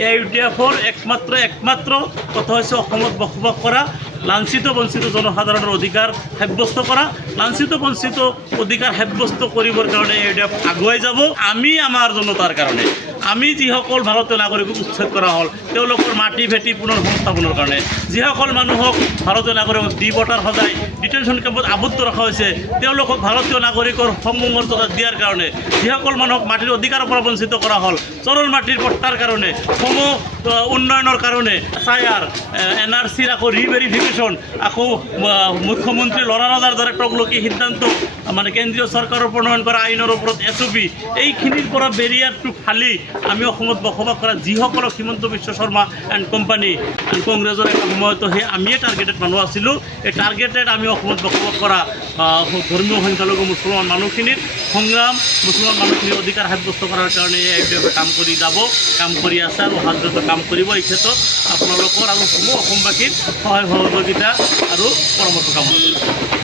AUDFৰ একমাত্ৰ কথা হৈছে অসমত বসবাস কৰা লাঞ্ছিত বঞ্চিত জনসাধাৰণৰ অধিকাৰ সাব্যস্ত কৰা। লাঞ্ছিত বঞ্চিত অধিকাৰ সাব্যস্ত কৰিবৰ কাৰণে AUDF আগুৱাই যাব। আমি আমাৰ জনতাৰ কাৰণে, আমি যিসকল ভাৰতীয় নাগৰিকক উচ্ছেদ কৰা হ'ল তেওঁলোকৰ মাটি ভেটি পুনৰ সংস্থাপনৰ কাৰণে, যিসকল মানুহক ভাৰতীয় নাগৰিকক ডিপৰ্টাৰ সজাই ডিটেনশ্যন কেম্পত আবদ্ধ ৰখা হৈছে তেওঁলোকক ভাৰতীয় নাগৰিকৰ সমমৰ্যাদা দিয়াৰ কাৰণে, যিসকল মানুহক মাটিৰ অধিকাৰৰ পৰা বঞ্চিত কৰা হ'ল চৰল মাটিৰ পট্টাৰ কাৰণে, সম উন্নয়নৰ কাৰণে, SIR NRCৰ আকৌ ৰিভেৰিফিকেশ্যন, আকৌ মুখ্যমন্ত্ৰী লৰা ৰজাৰ দৰে টকলকি সিদ্ধান্ত, মানে কেন্দ্ৰীয় চৰকাৰৰ প্ৰণয়ন কৰা আইনৰ ওপৰত SOP, এইখিনিৰ পৰা বেৰিয়াৰটো ফালি আমি অসমত বসবাস কৰা যিসকলক হিমন্ত বিশ্ব শৰ্মা এণ্ড কোম্পানী কংগ্ৰেছৰ এটা সময়তো সেই আমিয়ে টাৰ্গেটেড মানুহ আছিলোঁ। এই টাৰ্গেটেড আমি অসমত বসবাস কৰা ধৰ্মীয় সংখ্যালঘু মুছলমান মানুহখিনিৰ সংগ্ৰাম, মুছলমান মানুহখিনিৰ অধিকাৰ সাব্যস্ত কৰাৰ কাৰণে AUDF কাম কৰি যাব, কাম কৰি আছে আৰু অহাত কাম কৰিব। এই ক্ষেত্ৰত আপোনালোকৰ আৰু সমূহ অসমবাসীৰ সহায় সহযোগিতা আৰু পৰামৰ্শ কামনা কৰিছোঁ।